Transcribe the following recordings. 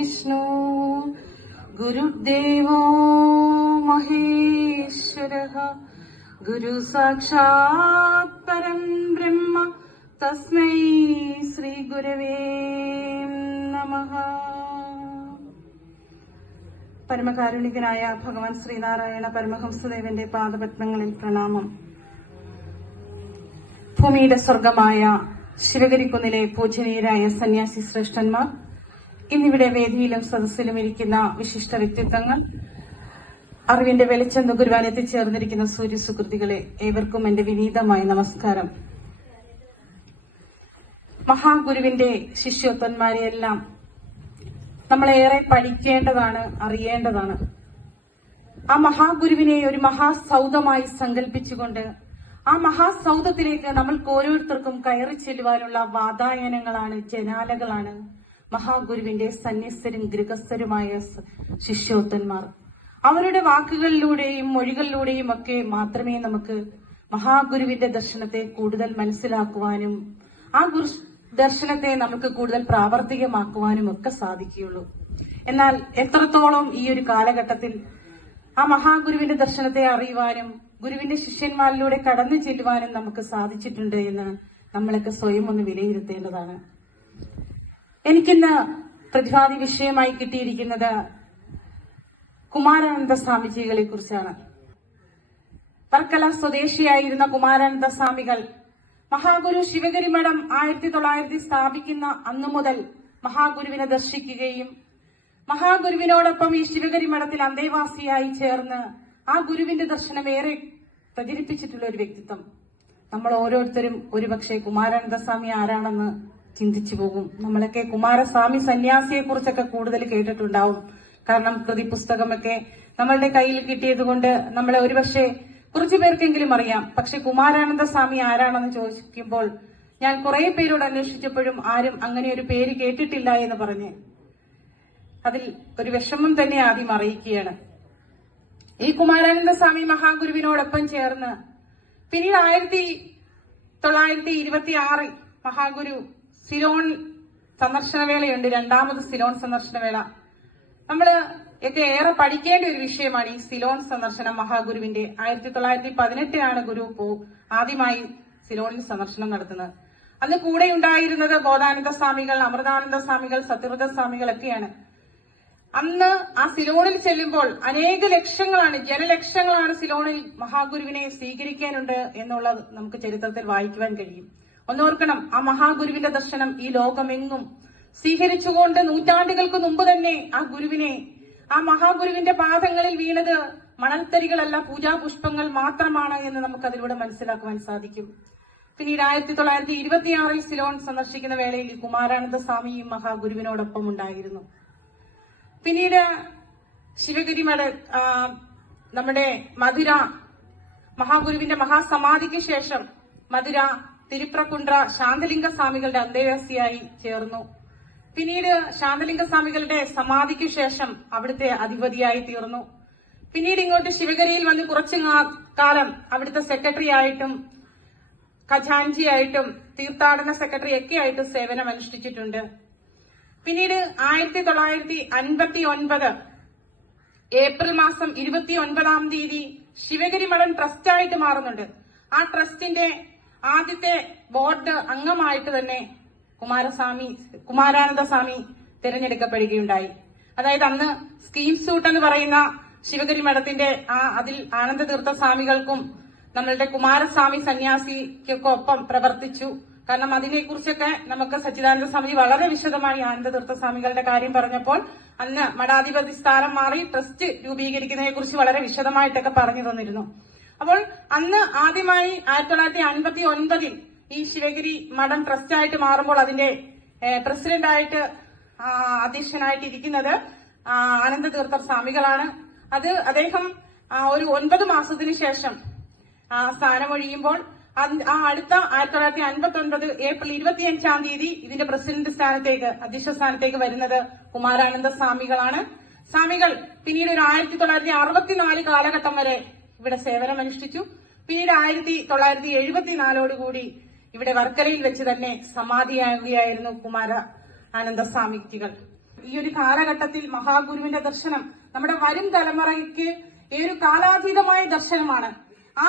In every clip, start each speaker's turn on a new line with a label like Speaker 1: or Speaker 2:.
Speaker 1: വിഷ്ണു. ഗുരുദേവോ മഹേശ്വര. ഗുരു സാക്ഷാത് പരം ബ്രഹ്മ. തസ്മൈ ശ്രീ ഗുരവേ നമ. പരമകാരുണികനായ ഭഗവാൻ ശ്രീനാരായണ പരമഹംസദേവന്റെ പാദപത്മങ്ങളിൽ പ്രണാമം. ഭൂമിയുടെ സ്വർഗമായ ശിവഗിരിക്കുന്നിലെ പൂജനീയരായ സന്യാസി ശ്രേഷ്ഠന്മാർ ഇന്നിവിടെ വേദിയിലും സദസ്സിലും ഇരിക്കുന്ന വിശിഷ്ട വ്യക്തിത്വങ്ങൾ അറിവിന്റെ വെളിച്ചം നുകരുവാൻ എത്തിച്ചേർന്നിരിക്കുന്ന സൂര്യസുകൃതികളെ ഏവർക്കും എന്റെ വിനീതമായ നമസ്കാരം. മഹാഗുരുവിന്റെ ശിഷ്യോത്തന്മാരെയെല്ലാം നമ്മളേറെ പഠിക്കേണ്ടതാണ് അറിയേണ്ടതാണ്. ആ മഹാഗുരുവിനെ ഒരു മഹാസൗദമായി സങ്കല്പിച്ചുകൊണ്ട് ആ മഹാസൗദത്തിലേക്ക് നമ്മൾക്ക് ഓരോരുത്തർക്കും കയറി ചെല്ലുവാനുള്ള വാതായനങ്ങളാണ് ജനാലകളാണ്. മഹാഗുരുവിന്റെ സന്യസ്തരും ഗൃഹസ്ഥരുമായ ശിഷ്യോത്തന്മാർ. അവരുടെ വാക്കുകളിലൂടെയും മൊഴികളിലൂടെയും ഒക്കെ മാത്രമേ നമുക്ക് മഹാഗുരുവിന്റെ ദർശനത്തെ കൂടുതൽ മനസ്സിലാക്കുവാനും ആ ഗുരു ദർശനത്തെ നമുക്ക് കൂടുതൽ പ്രാവർത്തികമാക്കുവാനും ഒക്കെ സാധിക്കുകയുള്ളൂ. എന്നാൽ എത്രത്തോളം ഈ ഒരു കാലഘട്ടത്തിൽ ആ മഹാഗുരുവിന്റെ ദർശനത്തെ അറിയുവാനും ഗുരുവിന്റെ ശിഷ്യന്മാരിലൂടെ കടന്നു ചെല്ലുവാനും നമുക്ക് സാധിച്ചിട്ടുണ്ട് എന്ന് നമ്മളൊക്കെ സ്വയം ഒന്ന് വിലയിരുത്തേണ്ടതാണ്. എനിക്കിന്ന് പ്രതിവാദി വിഷയമായി കിട്ടിയിരിക്കുന്നത് കുമാരാനന്ദ സ്വാമിജികളെ കുറിച്ചാണ്. വർക്കല സ്വദേശിയായിരുന്ന കുമാരാനന്ദ സ്വാമികൾ മഹാഗുരു ശിവഗിരി മഠം ആയിരത്തി തൊള്ളായിരത്തി സ്ഥാപിക്കുന്ന അന്നു മുതൽ മഹാഗുരുവിനെ ദർശിക്കുകയും മഹാഗുരുവിനോടൊപ്പം ഈ ശിവഗിരി മഠത്തിൽ അന്തേവാസിയായി ചേർന്ന് ആ ഗുരുവിന്റെ ദർശനം ഏറെ പ്രചരിപ്പിച്ചിട്ടുള്ള ഒരു വ്യക്തിത്വം. നമ്മൾ ഓരോരുത്തരും ഒരുപക്ഷെ കുമാരാനന്ദ സ്വാമി ആരാണെന്ന് ചിന്തിച്ചു പോകും. നമ്മളൊക്കെ കുമാരസ്വാമി സന്യാസിയെ കുറിച്ചൊക്കെ കൂടുതൽ കേട്ടിട്ടുണ്ടാവും. കാരണം കൃതി പുസ്തകമൊക്കെ നമ്മളുടെ കയ്യിൽ കിട്ടിയത് കൊണ്ട് നമ്മളെ ഒരുപക്ഷെ കുറച്ചു പേർക്കെങ്കിലും അറിയാം. പക്ഷെ കുമാരാനന്ദ സ്വാമി ആരാണെന്ന് ചോദിക്കുമ്പോൾ ഞാൻ കുറെ പേരോട് അന്വേഷിച്ചപ്പോഴും ആരും അങ്ങനെ ഒരു പേര് കേട്ടിട്ടില്ല എന്ന് പറഞ്ഞ് അതിൽ ഒരു വിഷമം തന്നെ ആദ്യം അറിയിക്കുകയാണ്. ഈ കുമാരാനന്ദ സ്വാമി മഹാഗുരുവിനോടൊപ്പം ചേർന്ന് പിന്നീട് ആയിരത്തി തൊള്ളായിരത്തി ഇരുപത്തി ആറിൽ മഹാഗുരു സിലോൺ സന്ദർശനവേളയുണ്ട്. രണ്ടാമത് സിലോൺ സന്ദർശനവേള. നമ്മൾ ഒക്കെ ഏറെ പഠിക്കേണ്ട ഒരു വിഷയമാണ് ഈ സിലോൺ സന്ദർശനം മഹാഗുരുവിന്റെ. ആയിരത്തി തൊള്ളായിരത്തി പതിനെട്ടിലാണ് ഗുരു പോ ആദ്യമായി സിലോണിൽ സന്ദർശനം നടത്തുന്നത്. അന്ന് കൂടെ ഉണ്ടായിരുന്നത് ബോധാനന്ദ സ്വാമികൾ അമൃതാനന്ദ സ്വാമികൾ സത്യവ്രത സ്വാമികൾ ഒക്കെയാണ്. അന്ന് ആ സിലോണിൽ ചെല്ലുമ്പോൾ അനേക ലക്ഷങ്ങളാണ് ജനലക്ഷങ്ങളാണ് സിലോണിൽ മഹാഗുരുവിനെ സ്വീകരിക്കാനുണ്ട് എന്നുള്ളത് നമുക്ക് ചരിത്രത്തിൽ വായിക്കുവാൻ കഴിയും. ഒന്നോർക്കണം ആ മഹാഗുരുവിന്റെ ദർശനം ഈ ലോകമെങ്ങും. സ്വീകരിച്ചുകൊണ്ട് നൂറ്റാണ്ടുകൾക്ക് മുമ്പ് തന്നെ ആ ഗുരുവിനെ ആ മഹാഗുരുവിന്റെ പാദങ്ങളിൽ വീണത് മണൽത്തരികളല്ല പൂജാപുഷ്പങ്ങൾ മാത്രമാണ് എന്ന് നമുക്ക് അതിലൂടെ മനസ്സിലാക്കുവാൻ സാധിക്കും. പിന്നീട് ആയിരത്തി തൊള്ളായിരത്തി ഇരുപത്തിയാറിൽ സിലോൺ സന്ദർശിക്കുന്ന വേളയിൽ കുമാരാനന്ദ സ്വാമിയും മഹാഗുരുവിനോടൊപ്പം ഉണ്ടായിരുന്നു. പിന്നീട് ശിവഗിരി മഠ നമ്മുടെ മധുര മഹാഗുരുവിന്റെ മഹാസമാധിക്ക് ശേഷം മധുര തിരുപ്രക്കുണ്ട്ര ശാന്തലിംഗ സ്വാമികളുടെ അന്തേവാസിയായി ചേർന്നു. പിന്നീട് ശാന്തലിംഗ സ്വാമികളുടെ സമാധിക്ക് ശേഷം അവിടുത്തെ അധിപതിയായി തീർന്നു. പിന്നീട് ഇങ്ങോട്ട് ശിവഗിരിയിൽ വന്ന് കുറച്ചു കാലം അവിടുത്തെ സെക്രട്ടറി ആയിട്ടും ഖജാൻജിയായിട്ടും തീർത്ഥാടന സെക്രട്ടറി ഒക്കെ ആയിട്ടും സേവനം അനുഷ്ഠിച്ചിട്ടുണ്ട്. പിന്നീട് ആയിരത്തി തൊള്ളായിരത്തി അൻപത്തി ഒൻപത് ഏപ്രിൽ മാസം ഇരുപത്തി ഒൻപതാം തീയതി ശിവഗിരി മഠം ട്രസ്റ്റായിട്ട് മാറുന്നുണ്ട്. ആ ട്രസ്റ്റിന്റെ ആദ്യത്തെ ബോർഡ് അംഗമായിട്ട് തന്നെ കുമാരസ്വാമി കുമാരാനന്ദ സ്വാമി തിരഞ്ഞെടുക്കപ്പെടുകയുണ്ടായി. അതായത് അന്ന് സ്കീം സൂട്ട് എന്ന് പറയുന്ന ശിവഗിരി മഠത്തിന്റെ ആ അതിൽ ആനന്ദതീർത്ഥ സ്വാമികൾക്കും നമ്മളുടെ കുമാരസ്വാമി സന്യാസിക്കൊക്കെ ഒപ്പം പ്രവർത്തിച്ചു. കാരണം അതിനെക്കുറിച്ചൊക്കെ നമുക്ക് സച്ചിദാനന്ദ സ്വാമി വളരെ വിശദമായി ആനന്ദതീർത്ഥ സ്വാമികളുടെ കാര്യം പറഞ്ഞപ്പോൾ അന്ന് മഠാധിപതി സ്ഥാനം മാറി ട്രസ്റ്റ് രൂപീകരിക്കുന്നതിനെ കുറിച്ച് വളരെ വിശദമായിട്ടൊക്കെ പറഞ്ഞു തന്നിരുന്നു. അപ്പോൾ അന്ന് ആദ്യമായി ആയിരത്തി തൊള്ളായിരത്തി അൻപത്തി ഒൻപതിൽ ഈ ശിവഗിരി മഠം ട്രസ്റ്റായിട്ട് മാറുമ്പോൾ അതിന്റെ പ്രസിഡന്റായിട്ട് അധ്യക്ഷനായിട്ട് ഇരിക്കുന്നത് ആനന്ദ ആനന്ദതീർത്ഥ സ്വാമികളാണ്. അത് അദ്ദേഹം ഒരു ഒൻപത് മാസത്തിന് ശേഷം സ്ഥാനമൊഴിയുമ്പോൾ ആ അടുത്ത ആയിരത്തി തൊള്ളായിരത്തി അൻപത്തി ഒൻപത് ഏപ്രിൽ ഇരുപത്തിയഞ്ചാം തീയതി ഇതിന്റെ പ്രസിഡന്റ് സ്ഥാനത്തേക്ക് അധ്യക്ഷ സ്ഥാനത്തേക്ക് വരുന്നത് കുമാരാനന്ദ സ്വാമികളാണ്. സ്വാമികൾ പിന്നീട് ഒരു ആയിരത്തി തൊള്ളായിരത്തി അറുപത്തിനാല് കാലഘട്ടം വരെ ഇവിടെ സേവനം അനുഷ്ഠിച്ചു. പിന്നീട് ആയിരത്തി തൊള്ളായിരത്തി എഴുപത്തിനാലോടുകൂടി ഇവിടെ വർക്കലയിൽ വെച്ച് തന്നെ സമാധിയാകുകയായിരുന്നു കുമാര ആനന്ദ സ്വാമികൾ ഈ ഒരു കാലഘട്ടത്തിൽ മഹാഗുരുവിന്റെ ദർശനം നമ്മുടെ വരും തലമുറയ്ക്ക് ഈ ഒരു കാലാതീതമായ ദർശനമാണ്. ആ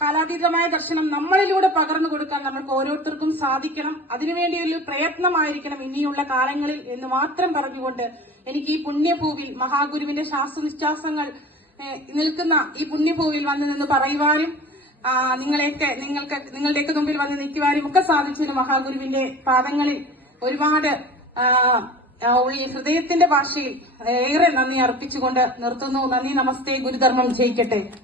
Speaker 1: കാലാതീതമായ ദർശനം നമ്മളിലൂടെ പകർന്നു കൊടുക്കാൻ നമുക്ക് ഓരോരുത്തർക്കും സാധിക്കണം. അതിനുവേണ്ടി ഒരു പ്രയത്നമായിരിക്കണം ഇനിയുള്ള കാലങ്ങളിൽ എന്ന് മാത്രം പറഞ്ഞുകൊണ്ട് എനിക്ക് ഈ പുണ്യഭൂവിൽ മഹാഗുരുവിന്റെ ശാസ്ത്രനിശ്വാസങ്ങൾ നിൽക്കുന്ന ഈ പുണ്യഭൂവിൽ വന്ന് നിന്ന് പറയുവാനും നിങ്ങളെയൊക്കെ നിങ്ങൾക്ക് നിങ്ങളുടെയൊക്കെ മുമ്പിൽ വന്ന് നിൽക്കുവാനും ഒക്കെ സാധിച്ചൊരു മഹാഗുരുവിന്റെ പാദങ്ങളിൽ ഒരുപാട് ഹൃദയത്തിന്റെ ഭാഷയിൽ ഏറെ നന്ദി അർപ്പിച്ചുകൊണ്ട് നിർത്തുന്നു. നന്ദി നമസ്തേ ഗുരുധർമ്മം ജയിക്കട്ടെ.